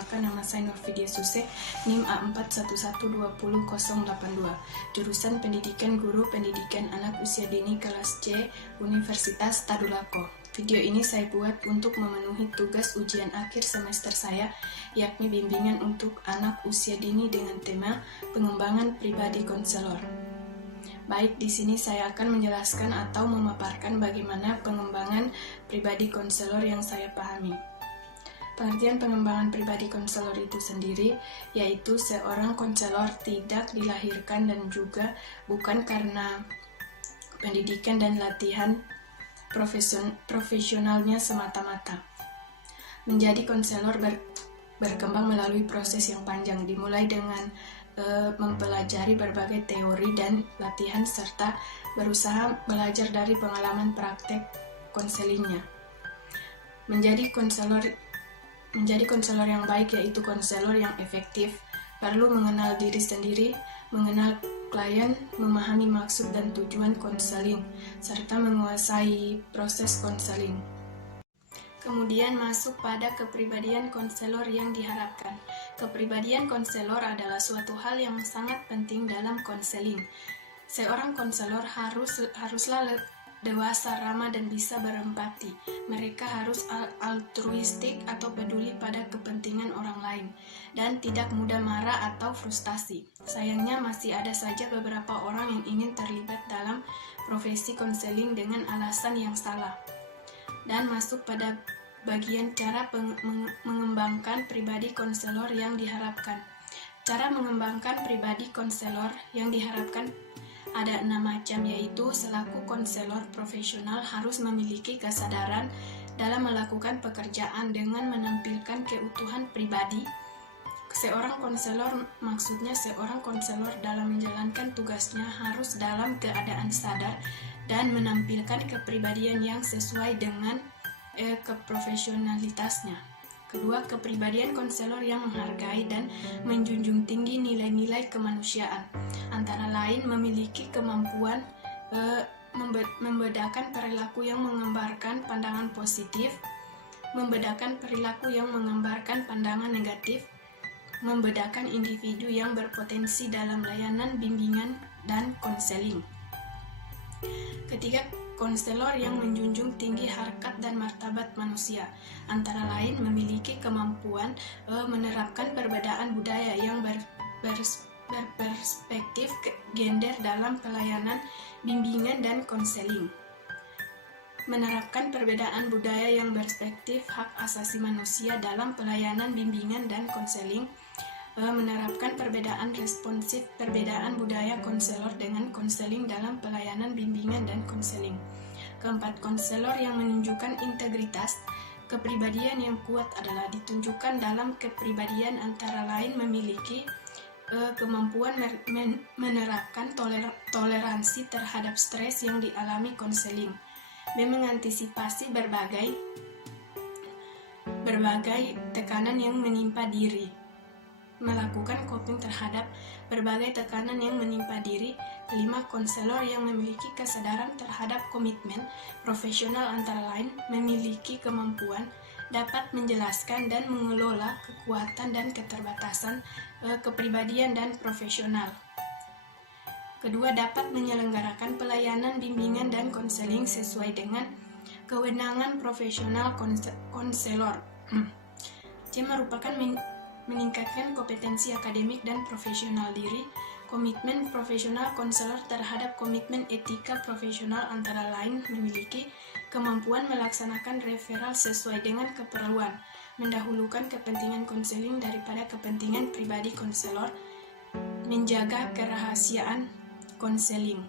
Perkenalkan, nama saya Nurfidia Suse, NIM A41120082, jurusan Pendidikan Guru Pendidikan Anak Usia Dini kelas C, Universitas Tadulako. Video ini saya buat untuk memenuhi tugas ujian akhir semester saya, yakni bimbingan untuk anak usia dini dengan tema pengembangan pribadi konselor. Baik, di sini saya akan menjelaskan atau memaparkan bagaimana pengembangan pribadi konselor yang saya pahami. Pengertian pengembangan pribadi konselor itu sendiri yaitu seorang konselor tidak dilahirkan dan juga bukan karena pendidikan dan latihan profesionalnya semata-mata. Menjadi konselor berkembang melalui proses yang panjang, dimulai dengan mempelajari berbagai teori dan latihan serta berusaha belajar dari pengalaman praktek konselingnya. Menjadi konselor yang baik yaitu konselor yang efektif, perlu mengenal diri sendiri, mengenal klien, memahami maksud dan tujuan konseling, serta menguasai proses konseling. Kemudian masuk pada kepribadian konselor yang diharapkan. Kepribadian konselor adalah suatu hal yang sangat penting dalam konseling. Seorang konselor haruslah dewasa, ramah, dan bisa berempati. Mereka harus altruistik atau peduli pada kepentingan orang lain, dan tidak mudah marah atau frustasi. Sayangnya masih ada saja beberapa orang yang ingin terlibat dalam profesi konseling dengan alasan yang salah. Dan masuk pada bagian cara mengembangkan pribadi konselor yang diharapkan. Cara mengembangkan pribadi konselor yang diharapkan ada 6 macam, yaitu selaku konselor profesional harus memiliki kesadaran dalam melakukan pekerjaan dengan menampilkan keutuhan pribadi. Seorang konselor dalam menjalankan tugasnya harus dalam keadaan sadar dan menampilkan kepribadian yang sesuai dengan keprofesionalitasnya. Kedua, kepribadian konselor yang menghargai dan menjunjung tinggi nilai-nilai kemanusiaan, antara lain memiliki kemampuan membedakan perilaku yang menggambarkan pandangan positif, membedakan perilaku yang menggambarkan pandangan negatif, membedakan individu yang berpotensi dalam layanan bimbingan dan konseling. Ketiga, konselor yang menjunjung tinggi harkat dan martabat manusia, antara lain memiliki kemampuan menerapkan perbedaan budaya yang berperspektif gender dalam pelayanan bimbingan dan konseling. Menerapkan perbedaan budaya yang berperspektif hak asasi manusia dalam pelayanan bimbingan dan konseling. Menerapkan perbedaan responsif perbedaan budaya konselor dengan konseling dalam pelayanan bimbingan dan konseling. Keempat, konselor yang menunjukkan integritas. Kepribadian yang kuat adalah ditunjukkan dalam kepribadian antara lain memiliki kemampuan menerapkan toleransi terhadap stres yang dialami konseling, mengantisipasi berbagai tekanan yang menimpa diri, melakukan coping terhadap berbagai tekanan yang menimpa diri. 5. Konselor yang memiliki kesadaran terhadap komitmen profesional antara lain memiliki kemampuan dapat menjelaskan dan mengelola kekuatan dan keterbatasan kepribadian dan profesional. Kedua, dapat menyelenggarakan pelayanan bimbingan dan konseling sesuai dengan kewenangan profesional konselor. C. Merupakan meningkatkan kompetensi akademik dan profesional diri. Komitmen profesional konselor terhadap komitmen etika profesional antara lain memiliki kemampuan melaksanakan referral sesuai dengan keperluan, mendahulukan kepentingan konseling daripada kepentingan pribadi konselor, menjaga kerahasiaan konseling.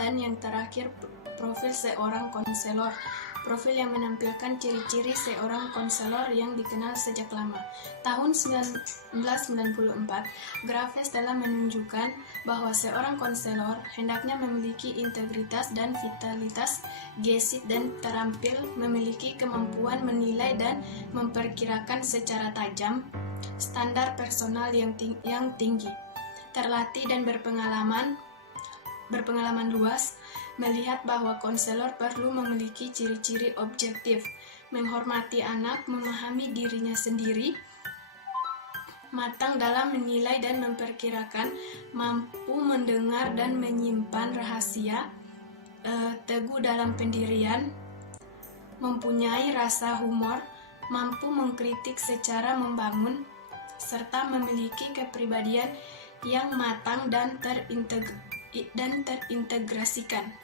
Dan yang terakhir, profil seorang konselor. Profil yang menampilkan ciri-ciri seorang konselor yang dikenal sejak lama. Tahun 1994, Graves telah menunjukkan bahwa seorang konselor hendaknya memiliki integritas dan vitalitas gesit dan terampil, memiliki kemampuan menilai dan memperkirakan secara tajam, standar personal yang tinggi, terlatih dan berpengalaman luas, melihat bahwa konselor perlu memiliki ciri-ciri objektif, menghormati anak, memahami dirinya sendiri, matang dalam menilai dan memperkirakan, mampu mendengar dan menyimpan rahasia, teguh dalam pendirian, mempunyai rasa humor, mampu mengkritik secara membangun, serta memiliki kepribadian yang matang dan terintegrasikan.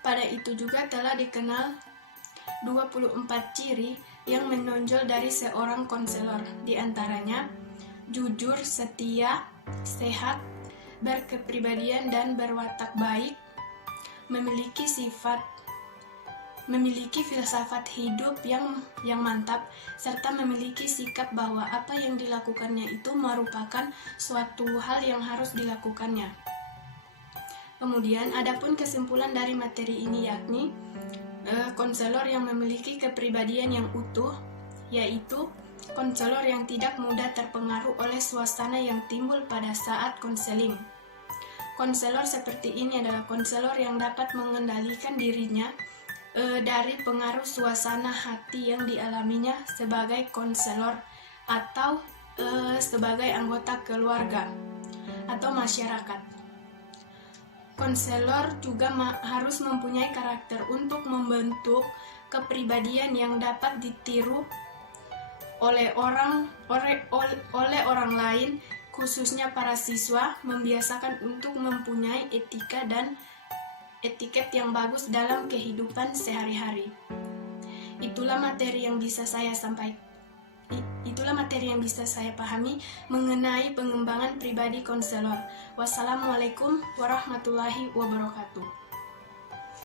Pada itu juga telah dikenal 24 ciri yang menonjol dari seorang konselor, di antaranya jujur, setia, sehat, berkepribadian dan berwatak baik, memiliki filsafat hidup yang mantap, serta memiliki sikap bahwa apa yang dilakukannya itu merupakan suatu hal yang harus dilakukannya. Kemudian, adapun kesimpulan dari materi ini yakni konselor yang memiliki kepribadian yang utuh, yaitu konselor yang tidak mudah terpengaruh oleh suasana yang timbul pada saat konseling. Konselor seperti ini adalah konselor yang dapat mengendalikan dirinya dari pengaruh suasana hati yang dialaminya sebagai konselor atau sebagai anggota keluarga atau masyarakat. Konselor juga harus mempunyai karakter untuk membentuk kepribadian yang dapat ditiru oleh orang lain, khususnya para siswa, membiasakan untuk mempunyai etika dan etiket yang bagus dalam kehidupan sehari-hari. Itulah materi yang bisa saya pahami mengenai pengembangan pribadi konselor. Wassalamualaikum warahmatullahi wabarakatuh.